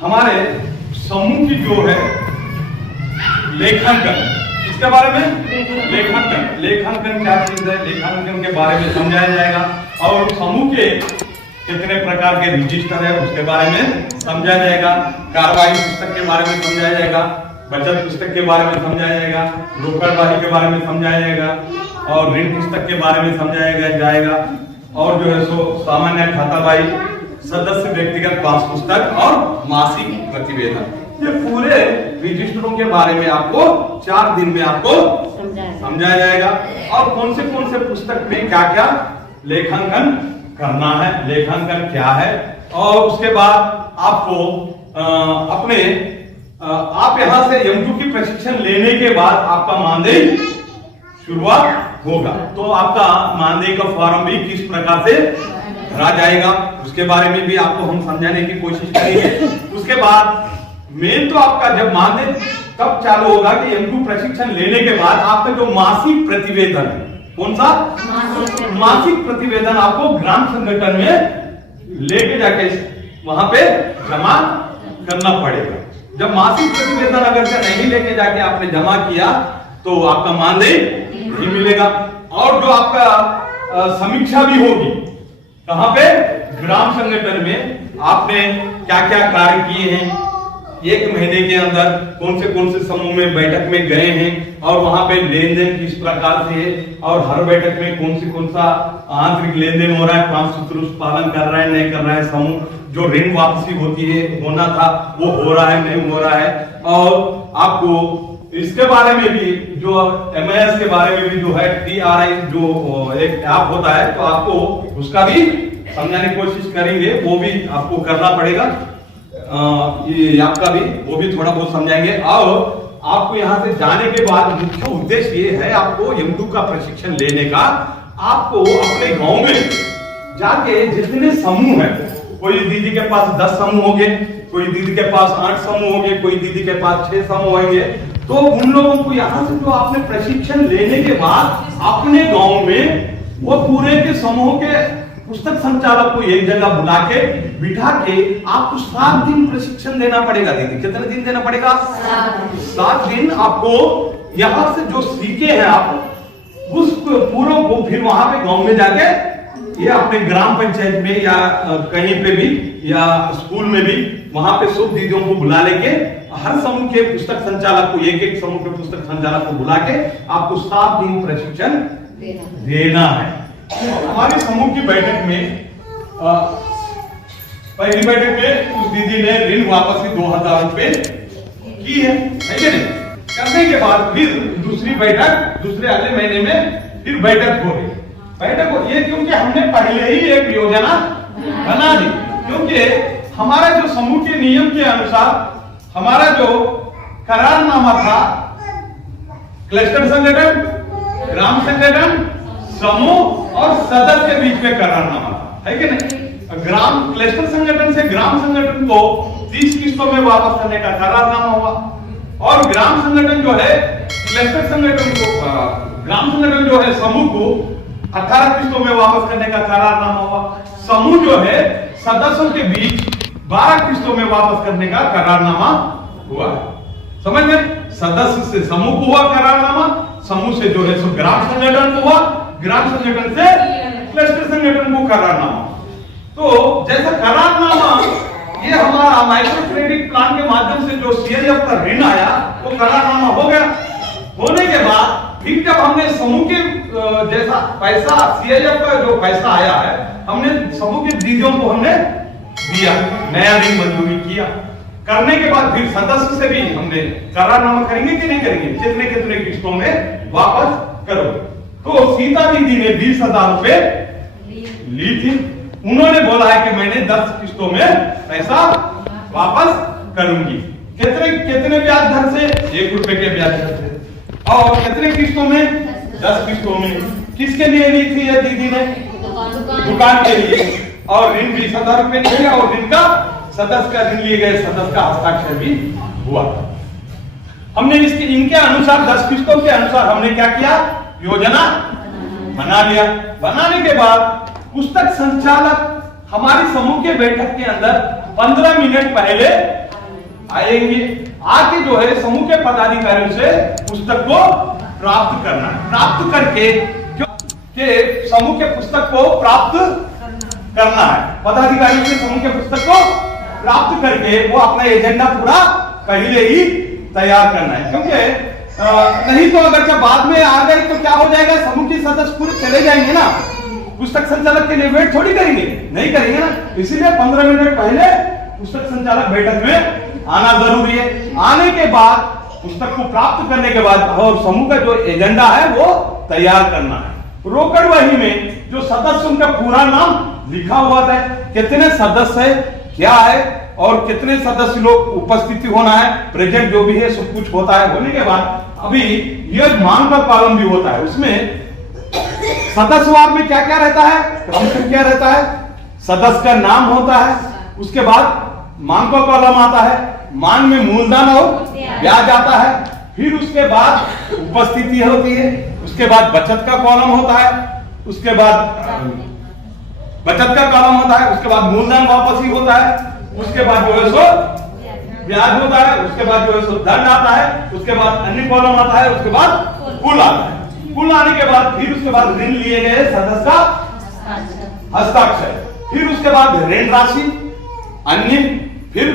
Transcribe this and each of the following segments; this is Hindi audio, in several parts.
हमारे समूह की जो है लेखांकन, इसके बारे में लेखांकन क्या चीज है, लेखांकन के बारे में समझाया जाएगा। और समूह के कितने प्रकार के रजिस्टर है उसके बारे में समझाया जाएगा। कार्यवाही पुस्तक के बारे में समझाया जाएगा, बचत पुस्तक के बारे में समझाया जाएगा, रोकड़बाजी के बारे में समझाया जाएगा और ऋण पुस्तक के बारे में समझाया जाएगा। और जो है सो सामान्य खाताबाई, सदस्य व्यक्तिगत पास पुस्तक और मासिक प्रतिवेदन, ये पूरे रजिस्टरों के बारे में आपको 4 दिन में आपको समझाया जाएगा। और कौन से पुस्तक में क्या क्या लेखांकन करना है, लेखांकन क्या है। और उसके बाद आपको आप यहां से M2 की प्रशिक्षण लेने के बाद आपका मानदेय शुरुआत होगा। तो आपका मानदेय का फॉर्म भी किस प्रकार से भरा जाएगा उसके बारे में भी आपको हम समझाने की कोशिश करेंगे। उसके बाद मेन तो आपका जब मानदेय कब चालू होगा कि M2 प्रशिक्षण लेने के बाद आपका जो मासिक प्रतिवेदन है, कौन सा मासिक प्रतिवेदन आपको ग्राम संगठन में लेके जाके वहां पे जमा करना पड़ेगा। जब मासिक प्रतिवेदन अगर से नहीं लेके जाके आपने जमा किया तो आपका मानदेय नहीं मिलेगा। और जो आपका समीक्षा भी होगी, कहां पे, ग्राम संगठन में आपने क्या क्या कार्य किए हैं, 1 महीने के अंदर कौन से समूह में बैठक में गए हैं और वहां पे लेन देन किस प्रकार से है और हर बैठक में कौन सा आंतरिक लेन देन हो रहा है, 5 सूत्र पालन कर रहा है नहीं कर रहा है, समूह जो ऋण वापसी होती है होना था वो हो रहा है नहीं हो रहा है। और आपको इसके बारे में भी जो MIS के बारे में भी जो है TRI जो एक ऐप होता है, तो आपको उसका भी समझाने की कोशिश करेंगे, वो भी आपको करना पड़ेगा। ये आपका भी वो भी थोड़ा बहुत समझाएंगे। और आपको यहाँ से जाने के बाद मुख्य उद्देश्य ये है आपको M2 का प्रशिक्षण लेने का। आपको अपने गांव में जाके जितने समूह है, कोई दीदी के पास 10 समूह होंगे, कोई दीदी के पास 8 समूह होंगे, कोई दीदी के पास 6 समूह होंगे, तो उन लोगों को यहाँ से जो आपने प्रशिक्षण लेने के बाद अपने गांव में वो पूरे के समूह के पुस्तक संचालक को एक जगह बुला के बिठा के आपको 7 दिन प्रशिक्षण देना पड़ेगा। दीदी कितने दिन देना पड़ेगा? 7 दिन। आपको यहाँ से जो सीखे हैं आप उस पूरा को फिर वहां पे गांव में जाके या अपने ग्राम पंचायत में या कहीं पे भी या स्कूल में भी वहां पे सब दीदियों को बुला लेके हर समूह के पुस्तक संचालक को एक समूह के पुस्तक संचालक को बुला के आपको 7 दिन प्रशिक्षण देना है। हमारे समूह की बैठक में पहली बैठक में उस दीदी ने ऋण वापसी 2000 रुपए की है नहीं? करने के बाद फिर दूसरी बैठक दूसरे अगले महीने में फिर बैठक हो गई। बैठक हो ये क्योंकि हमने पहले ही एक योजना बना दी, क्योंकि हमारा जो समूह के नियम के अनुसार हमारा जो करारनामा था, क्लस्टर संगठन, ग्राम संगठन, समूह और सदस्य के बीच में करारनामा था, है कि नहीं? ग्राम क्लस्टर संगठन से ग्राम संगठन को 30 किस्तों में वापस करने का करारनामा हुआ और ग्राम संगठन जो है क्लस्टर संगठन को ग्राम संगठन जो है समूह को 18 किस्तों में वापस करने का करारनामा हुआ। समूह जो है सदस्यों के बीच 12 किस्तों में वापस करने का करारनामा हुआ। समझ में? सदस्य से समूह को हुआ करारनामा, समूह से जो है सो ग्राम संगठन को हुआ, ग्राम संगठन से क्लस्टर संगठन को करारनामा। तो जैसा करारनामा ये हमारा माइक्रो क्रेडिट प्लान के माध्यम से जो CIF का ऋण आया वो करारनामा हो गया। होने के बाद फिर जब हमने समूह के जैसा पैसा CIF का जो पैसा आया है हमने समूह के दीदियों को हमने दिया, नया ऋण मंजूरी किया। करने के बाद फिर सदस्य से भी हमने करारनामा करेंगे कि नहीं करेंगे, कितने कितने किस्तों में वापस करो। तो सीता दीदी ने 20,000 रुपए ली थी। उन्होंने बोला है कि मैंने 10 किस्तों में पैसा वापस करूंगी। कितने ब्याज दर से? 1 रुपए के ब्याज दर से। और कितने किस्तों में? 10 किस्तों में। किसके लिए ली थी ये दीदी ने? दुकान के लिए। और ऋण 20,000 रुपए लिए और ऋण का सदस्य का ऋण लिए गए, सदस्य का हस्ताक्षर भी हुआ। हमने इनके अनुसार 10 किस्तों के अनुसार हमने क्या किया? योजना बना लिया। बनाने के बाद पुस्तक संचालक हमारी समूह के बैठक के अंदर 15 मिनट पहले आएंगे, आके जो है समूह के पदाधिकारियों से पुस्तक को प्राप्त करना है। प्राप्त करके के समूह के पुस्तक को प्राप्त करना है। पदाधिकारियों से समूह के पुस्तक को प्राप्त करके वो अपना एजेंडा पूरा पहले ही तैयार करना है, क्योंकि नहीं तो अगर जब बाद में आ गए तो क्या हो जाएगा, समूह के सदस्य पूरे चले जाएंगे ना, पुस्तक संचालक के लिए वेट थोड़ी करेंगे, नहीं करेंगे ना। इसीलिए 15 मिनट पहले पुस्तक संचालक बैठक में आना जरूरी है। आने के बाद पुस्तक को प्राप्त करने के बाद और समूह का जो एजेंडा है वो तैयार करना है। रोकड़ वही में जो सदस्य उनका पूरा नाम लिखा हुआ था, कितने सदस्य है, क्या है और कितने सदस्य लोग उपस्थिति होना है, प्रेजेंट जो भी है सब कुछ होता है। होने के बाद अभी यह मांग का कॉलम भी होता है, उसमें सदस्यवार में क्या क्या रहता है, क्रम संख्या रहता है, सदस्य का नाम होता है, उसके बाद मांग का कॉलम आता है, मांग में मूलधन और ब्याज आता है, फिर उसके बाद उपस्थिति होती है, उसके बाद बचत का कॉलम होता है, उसके बाद बचत का कॉलम होता है, उसके बाद मूलधन वापसी होता है, उसके बाद जो है सो ब्याज होता है, उसके बाद जो है सो दंड आता है, उसके बाद अन्य कॉलम आता है, उसके बाद कुल आता है। कुल आने के बाद फिर उसके बाद ऋण लिए गए सदस्य का हस्ताक्षर, फिर उसके बाद ऋण राशि, अन्य, फिर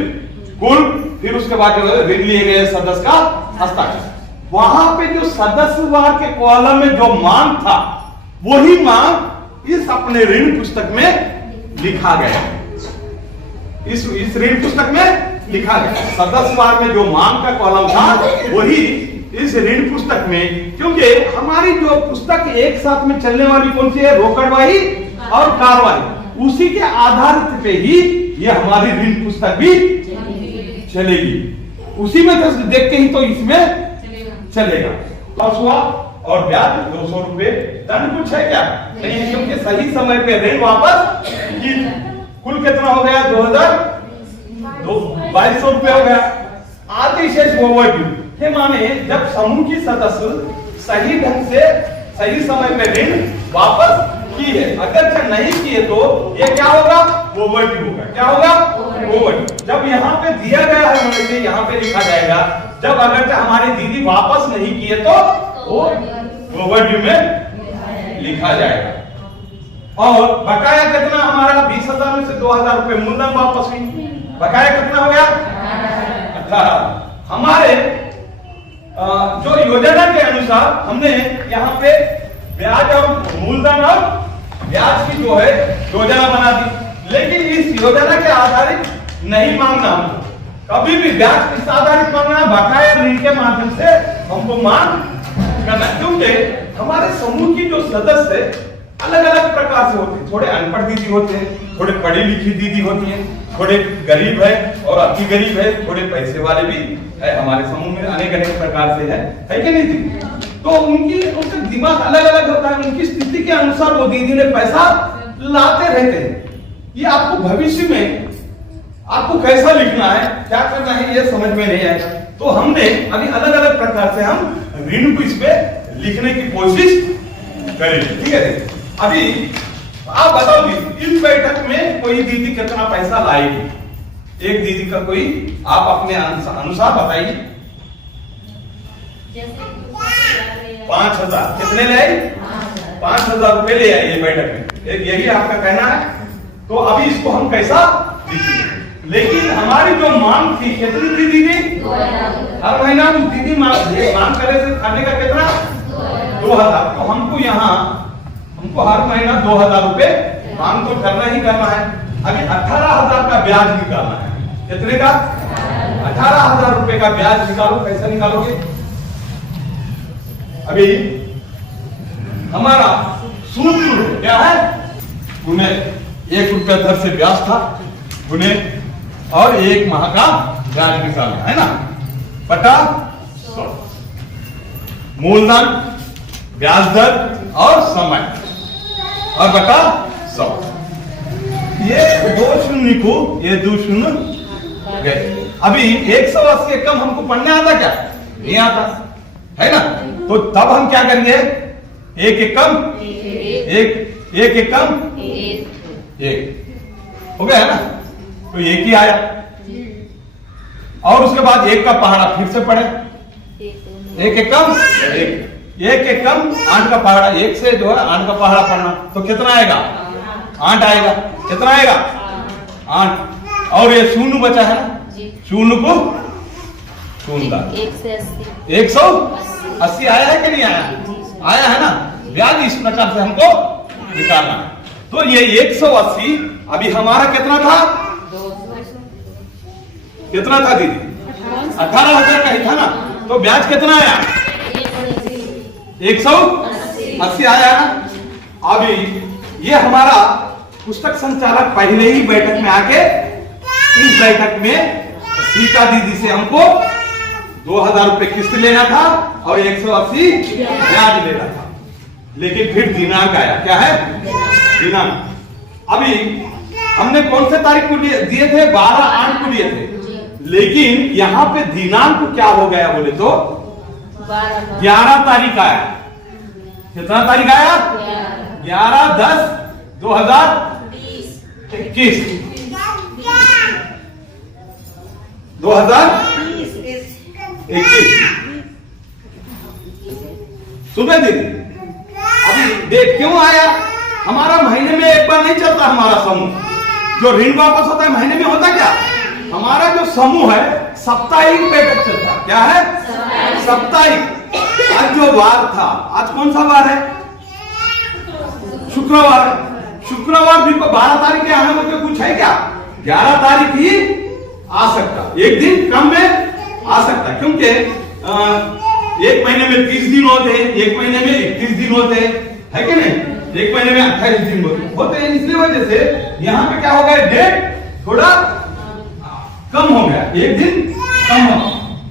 कुल, फिर उसके बाद जो है ऋण लिए गए सदस्य का हस्ताक्षर। वहां पे जो सदस्यवार के कॉलम में जो मांग था वही मांग इस अपने ऋण पुस्तक में लिखा गया। इस ऋण पुस्तक में लिखा गया सदस्यवार में जो मांग का कॉलम था वही इस ऋण पुस्तक में, क्योंकि हमारी जो पुस्तक एक साथ में चलने वाली कौन सी है, रोकड़वाही और कारवाही, उसी के आधार पे ही ये हमारी ऋण पुस्तक भी चलेगी। उसी में देख के ही तो इसमें चलेगा। हुआ और ब्याज 200 रुपए, दंड कुछ है क्या नहीं, क्योंकि सही समय पे ऋण वापस की। कुल कितना हो गया, 2200 रुपए हो गया। आते शेष ओवरड्यू के माने जब समूह की सदस्य सही ढंग से सही समय पे ऋण वापस की है, अगर नहीं किए तो ये क्या होगा, ओवरड्यू होगा। क्या होगा, ओवरड्यू। जब यहाँ पे दिया गया है वैसे यहाँ पे लिखा जाएगा, जब अगर हमारी दीदी वापस नहीं किए तो वो ओवरड्यू में लिखा जाएगा। और बकाया कितना हमारा 20,000 में से 2,000 रुपए मूलधन वापस हुई, बकाया कितना हो गया 18। हमारे जो योजना के अनुसार हमने यहाँ पे ब्याज और मूलधन और ब्याज की जो है योजना बना दी, लेकिन इस योजना के आधारित नहीं मांगना हमको, कभी भी ब्याज किस आधारित मांगना, बकाया ऋण के माध्यम से हमको मांग करना, क्योंकि हमारे समूह की जो सदस्य अलग अलग प्रकार से होते हैं। थोड़े अनपढ़ दीदी होते हैं, थोड़े पढ़ी लिखी दीदी होती हैं, थोड़े गरीब है और अति गरीब है, थोड़े पैसे वाले भी है। हमारे समूह में अनेक अनेक प्रकार से है कि नहीं दीदी? तो उनका दिमाग अलग अलग होता है, उनकी स्थिति के अनुसार वो दीदी ने पैसा लाते रहते हैं। ये आपको भविष्य में आपको कैसा लिखना है, क्या करना है, ये समझ में नहीं आएगा। तो हमने अभी अलग अलग प्रकार से हम ऋण को इस पे लिखने की कोशिश करेंगे, ठीक है। अभी आप बताओ इस बैठक में कोई दीदी कितना पैसा लाएगी, एक दीदी का कोई आप अपने अनुसार बताइए। 5,000 कितने ले आई, 5,000 रुपए ले आई ये बैठक में, यही आपका कहना है। तो अभी इसको हम कैसा लिखेंगे, लेकिन हमारी जो मांग थी कितनी थी दीदी, हर महीना दीदी मांग करे थे खाने का कितना 2,000। तो हमको यहाँ हमको हर महीना 2,000 रुपए मांग तो करना ही करना है। अभी 18,000 का ब्याज निकालना है, कितने का 18,000 रुपए का ब्याज निकालो। कैसे निकालोगे, अभी हमारा सूत्र क्या है, उन्हें 1 रुपया दर से ब्याज था, उन्हें और 1 माह का ब्याज निकालना है ना, बटा 100 मूलधन, ब्याज दर और समय और बटा 100। ये 2 शून्य को ये 2 शून्य गए। अभी 180 कम हमको पढ़ने आता क्या, नहीं आता है ना। तो तब हम क्या करेंगे, एक एक कम एक कम एक हो गया है ना, तो एक ही आया। और उसके बाद एक का पहाड़ा फिर से पढ़े, एक एकम एक एकम 8 का पहाड़ा, एक से जो है 8 का पहाड़ा पढ़ना तो कितना आएगा 8 आएगा। कितना आएगा 8। और ये शून्य बचा है ना, शून्य को शून्य का 180 आया है कि नहीं आया, आया है ना। ब्याज इस प्रकार से हमको निकालना है। तो ये 180 अभी हमारा कितना था, कितना था दीदी 18,000 का ही था ना। तो ब्याज कितना आया 180 आया ना। अभी ये हमारा पुस्तक संचालक पहले ही बैठक में आके इस बैठक में सीता दीदी से हमको 2,000 रुपए किस्त लेना था और 180 ब्याज लेना था। लेकिन फिर दिनांक आया, क्या है दिनांक। अभी हमने कौन से तारीख को दिए थे 12/8 को दिए थे, लेकिन यहाँ पे दिनांक क्या हो गया बोले तो 11 तारीख आया। कितना तारीख आया 11/10/2021 सुबह दीदी। अभी देख क्यों आया, हमारा महीने में एक बार नहीं चलता हमारा समूह। जो ऋण वापस होता है महीने में होता क्या, हमारा जो समूह है साप्ताहिक बैठक चलता है। क्या है साप्ताहिक। आज जो वार था, आज कौन सा वार है शुक्रवार। शुक्रवार भी 12 तारीख के आने में कुछ है क्या, 11 तारीख ही आ सकता, एक दिन कम में आ सकता। क्योंकि एक महीने में 30 दिन होते हैं, एक महीने में 31 दिन होते हैं, है कि नहीं। एक महीने में 28 दिन होते हैं। इसलिए वजह से यहाँ पे क्या हो गया, डेट थोड़ा कम हो गया, एक दिन कम हो।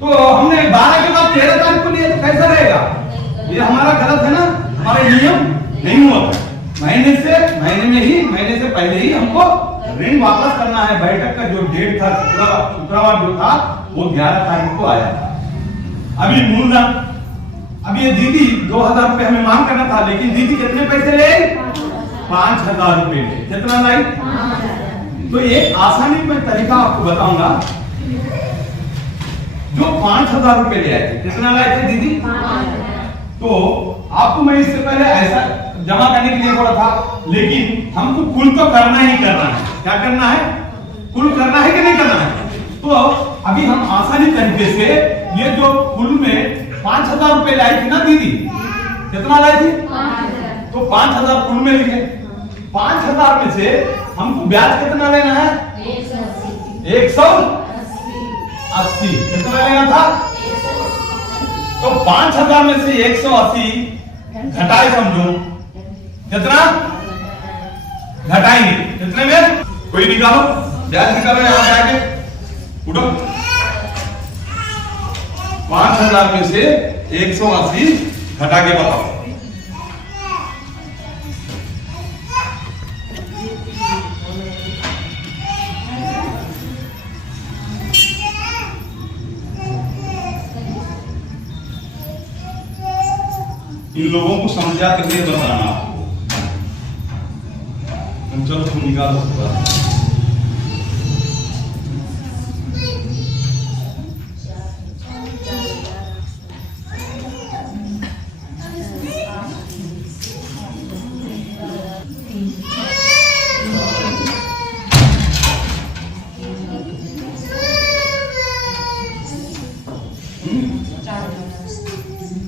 तो हमने 12 के बाद 13 तारीख को लिया तो कैसा रहेगा, ये हमारा गलत है ना, हमारा नियम नहीं हुआ। महीने से पहले ही हमको ऋण वापस करना है। बैठक का जो डेट था शुक्रवार जो था वो 11 तारीख को आया था। अभी मूलधन, अभी ये दीदी 2,000 रुपए हमें मांग करना था, लेकिन दीदी कितने पैसे ले 5,000 रुपए ले। कितना लाई, तो एक आसानी में तरीका आपको बताऊंगा। जो 5,000 रुपए ले आए थे, कितना लाए थे दीदी, तो आपको मैं इससे पहले ऐसा जमा करने के लिए बोला था, लेकिन हमको कुल तो करना ही करना है। क्या करना है, कुल करना है कि नहीं करना है। तो अभी हम आसानी तरीके से ये जो कुल में 5,000 रुपए लाई थी ना दीदी, कितना लाई थी, तो 5,000 कुल में लिखे। 5,000 में से हमको ब्याज कितना लेना है 180। कितना लेना था, तो 5,000 में से 180 घटाए, समझो कितना घटाएंगे, कितने में, कोई निकालो ब्याज निकालो, यहां पे आके उठो। 5,000 में से 180 घटा के बताओ। इन लोगों को समझा करके बताना आपको। चलो तुम निकालो।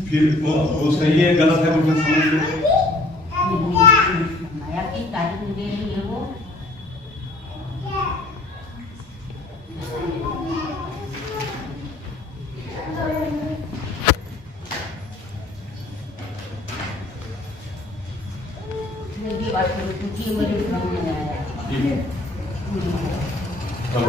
फिर वो सही है गलत है मुझे समझ लो। चलो